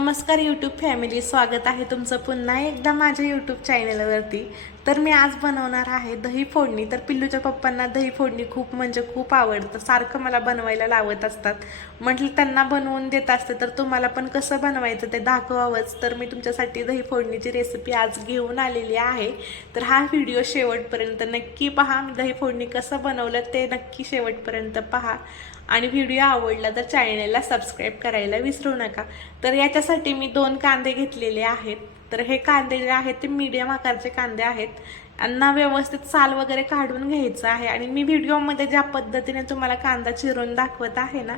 नमस्कार YouTube family स्वागत आहे तुमचं पुन्हा एकदा माझ्या यूट्यूब चॅनलवरती तर मी आज बनवणार आहे दही फोडणी. तर पिल्लूच्या पप्पांना दही फोडणी खूप म्हणजे खूप आवडतं. सारखं मला बनवायला लावत असतात. म्हटलं त्यांना बनवून देत असते तर तुम्हाला पण कसं बनवायचं ते दाखवावंच. तर मी तुमच्यासाठी दही फोडणीची रेसिपी आज घेऊन आलेली आहे. तर हा व्हिडिओ शेवटपर्यंत नक्की पहा. मी दही फोडणी कसं बनवलं ते नक्की शेवटपर्यंत पहा. आणि व्हिडिओ आवडला तर चॅनलला सबस्क्राईब करायला विसरू नका. तर याच्यासाठी मी दोन कांदे घेतलेले आहेत. तर हे कांदे जे आहेत ते मीडियम आकारचे कांदे आहेत. यांना व्यवस्थित साल वगैरे काढून घ्यायचं आहे. आणि मी व्हिडिओमध्ये ज्या पद्धतीने तुम्हाला कांदा चिरून दाखवत आहे ना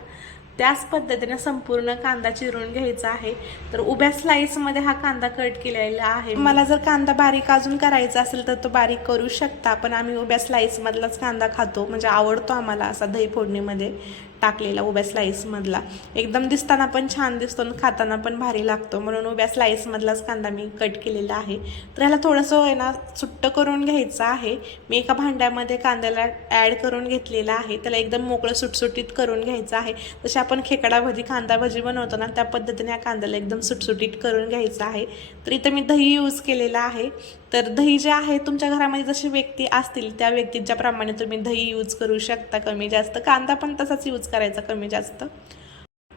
त्याच पद्धतीने संपूर्ण कांदा चिरून घ्यायचा आहे. तर उभ्या स्लाईसमध्ये हा कांदा कट केलेला आहे. मला जर कांदा बारीक अजून करायचा असेल तर तो बारीक करू शकता पण आम्ही उभ्या स्लाईसमधलाच कांदा खातो. म्हणजे आवडतो आम्हाला असा दही फोडणीमध्ये. टाकलेला उभ्या स्लाईसमधला एकदम दिसताना पण छान दिसतो आणि खाताना पण भारी लागतो. म्हणून उभ्या स्लाईसमधलाच कांदा मी कट केलेला आहे. तर ह्याला थोडंसं आहे ना सुट्ट करून घ्यायचं आहे. मी एका भांड्यामध्ये कांद्याला ॲड करून घेतलेला आहे. त्याला एकदम मोकळं सुटसुटीत करून घ्यायचं आहे. जसे आपण खेकडा भजी कांदा भजी बनवतो ना त्या पद्धतीने या कांद्याला एकदम सुटसुटीत करून घ्यायचं आहे. तर इथं मी दही यूज केलेला आहे. तर दही जे आहे तुमच्या घरामध्ये जशी व्यक्ती असतील त्या व्यक्तीच्या प्रमाणे तुम्ही दही यूज करू शकता. कमी जास्त कांदा पण तसाच यूज करायचं कमी जास्त.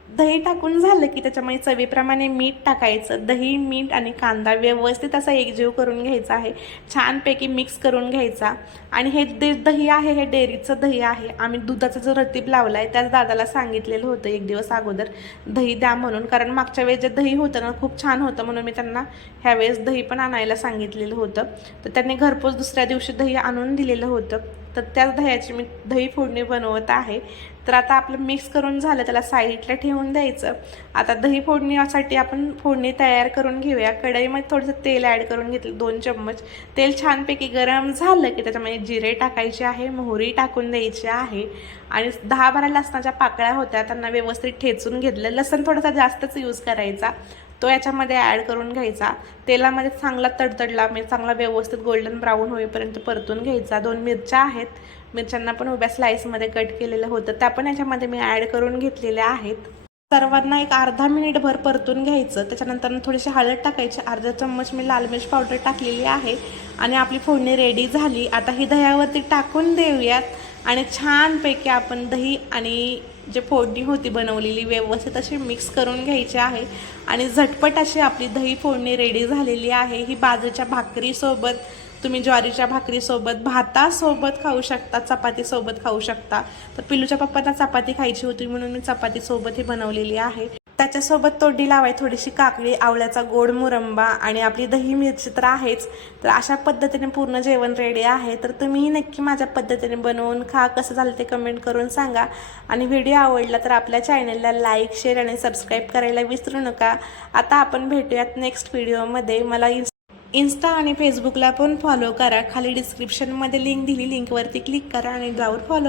दही टाकून झालं की त्याच्यामध्ये चवीप्रमाणे मीठ टाकायचं. दही मीठ आणि कांदा व्यवस्थित असा एकजीव करून घ्यायचा आहे. छानपैकी मिक्स करून घ्यायचा. आणि हे दे दही आहे हे डेअरीचं दही आहे. आम्ही दुधाचा जो रतीब लावला आहे त्याच दादाला सांगितलेलं होतं एक दिवस अगोदर दही द्या म्हणून. कारण मागच्या वेळेस जे दही होतं ना खूप छान होतं म्हणून मी त्यांना ह्यावेळेस दही पण आणायला सांगितलेलं होतं. तर त्यांनी घरपोच दुसऱ्या दिवशी दही आणून दिलेलं होतं. तर त्याच दह्याची मी दही फोडणी बनवत आहे. तर आता आपलं मिक्स करून झालं त्याला साईडला ठेवून द्यायचं. आता दही फोडणीसाठी आपण फोडणी तयार करून घेऊया. कढईमध्ये थोडंसं तेल ॲड करून घेतलं दोन चम्मच. तेल छानपैकी गरम झालं की त्याच्यामध्ये जिरे टाकायचे आहे मोहरी टाकून द्यायची आहे. आणि दहा बारा लसणाच्या पाकळ्या होत्या त्यांना व्यवस्थित ठेचून घेतलं. लसण थोडासा जास्तच यूज करायचा. तो याच्यामध्ये ॲड करून घ्यायचा. तेलामध्ये चांगला तडतडला म्हणजे चांगला व्यवस्थित गोल्डन ब्राऊन होईपर्यंत परतून घ्यायचा. दोन मिरच्या आहेत. मिरच्यांना पण उभ्या स्लाईसमध्ये कट केलेलं होतं. त्या पण याच्यामध्ये मी ॲड करून घेतलेल्या आहेत. सर्वांना एक अर्धा मिनिटभर परतून घ्यायचं. त्याच्यानंतर थोडीशी हळद टाकायची. अर्धा चम्मच मी लाल मिरच पावडर टाकलेली आहे. आणि आपली फोडणी रेडी झाली. आता ही दह्यावरती टाकून देऊयात. आणि छानपैकी आपण दही आणि जे फोडणी होती बनवलेली व्यवस्थित अशी मिक्स करून घ्यायची आहे. आणि झटपट अशी आपली दही फोडणी रेडी झालेली आहे. ही बाजूच्या भाकरीसोबत तुम्ही ज्वारीच्या भाकरीसोबत भातासोबत खाऊ शकता चपातीसोबत खाऊ शकता. तर पिलूच्या पप्पांना चपाती खायची होती म्हणून मी चपातीसोबत ही बनवलेली आहे. त्याच्यासोबत तोंडी लावाय थोडीशी काकडी आवळ्याचा गोड मुरंबा आणि आपली दही मिरची तर आहेच. तर अशा पद्धतीने पूर्ण जेवण रेडी आहे. तर तुम्हीही नक्की माझ्या पद्धतीने बनवून खा. कसं झालं ते कमेंट करून सांगा. आणि व्हिडिओ आवडला तर आपल्या चॅनलला लाईक शेअर आणि सबस्क्राईब करायला विसरू नका. आता आपण भेटूयात नेक्स्ट व्हिडिओमध्ये मला इन्स्टा आणि फेसबुकला पण फॉलो करा. खाली डिस्क्रिप्शनमध्ये लिंक दिली. लिंकवरती क्लिक करा आणि जाऊन फॉलो